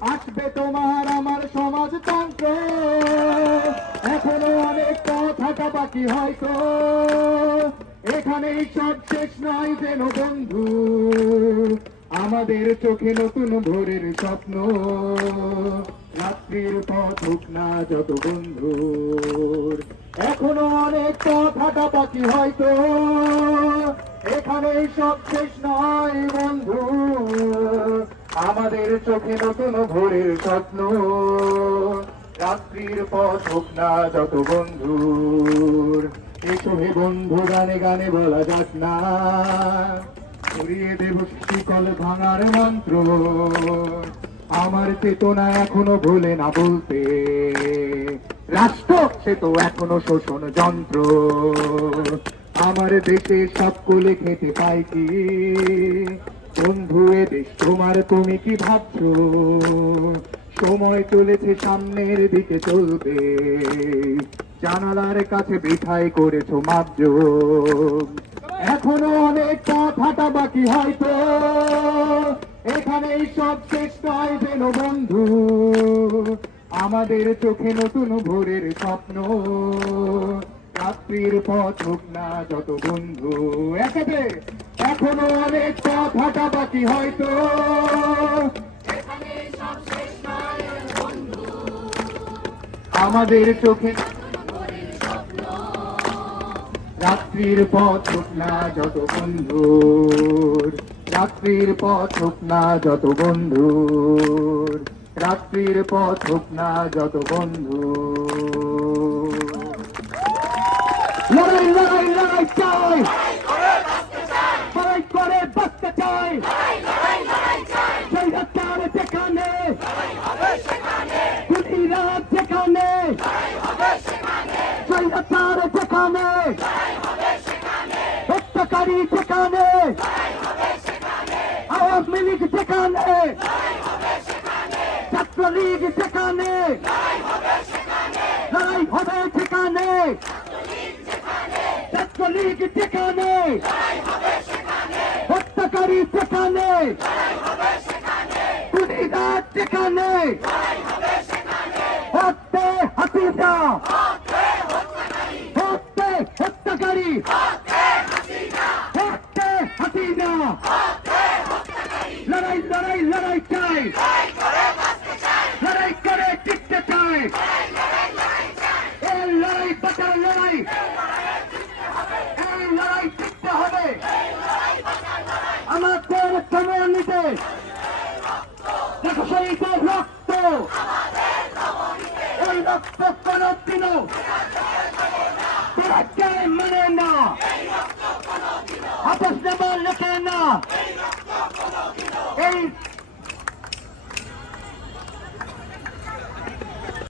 আসবে তোমার আমার সমাজতন্ত্র। এখনও অনেক কথাটা বাকি হয়তো। এখানেই সব শেষ নয় যেন বন্ধু। আমাদের চোখে নতুন ভোরের স্বপ্ন। রাত্রির পথ হোক না যত বন্ধুর। এখনও অনেক কথাটা বাকি হয়তো। এখানেই সব শেষ নয় বন্ধু। আমাদের চোখে নতুন ভোরের স্বপ্ন। রাত্রির পথ হোক না যত বন্ধুর, এসো হে বন্ধু, গানে গানে বলা যাক না। ছড়িয়ে দেব শিকল ভাঙার মন্ত্র। আমার চেতনা এখনও ভুলে না বলতে। রাষ্ট্র, সে তো এখনও শোষণ যন্ত্র। আমার দেশে সব কোলে খেতে পাই কি? বন্ধু এ দেশ তোমার তুমি কি ভাবছ? সময় চলেছে সামনের দিকে চলবে জানালার কাছে বিঠাই করেছ মাপজ এখনও অনেক কথাটা বাকি হয়তো। এখানেই সব শেষ নয় যেন বন্ধু। আমাদের চোখে নতুন ভোরের স্বপ্ন। রাত্রির পথ হোক না যত বন্ধু। একাতে এখনও অনেক কথাটা বাকি হয়তো আমাদের চোখে রাত্রির পথ হোক না যত বন্ধুর রাত্রির পথ হোক না যত বন্ধুর রাত্রির পথ হোক না যত বন্ধু লড়াই লড়াই লড়াই চাই লড়াই করে বাঁচতে চাই স্বৈরাচার যেখানে খুনিরা যেখানে যেখানে হত্যাকারী যেখানে আওয়ামী লীগ যেখানে ছাত্রলীগ যেখানে লড়াই হবে যেখানে ছাত্রলীগ যেখানে হত্যাকারী যেখানে খুনিরা যেখানে হাসিনা হত্যে হত্যাকারী হত্যে হাসিনা লড়াই লড়াই লড়াই চাই। লড়াই করে টিকতে চাই। এই লড়াই বাঁচার লড়াই। এই লড়াই টিকতে হবে। আমাদের সময় নিতে। দেখো শহীদের রক্ত। ওই রক্ত কোনদিনও তাকে মানে না? আপস নেবার লোকে না। এই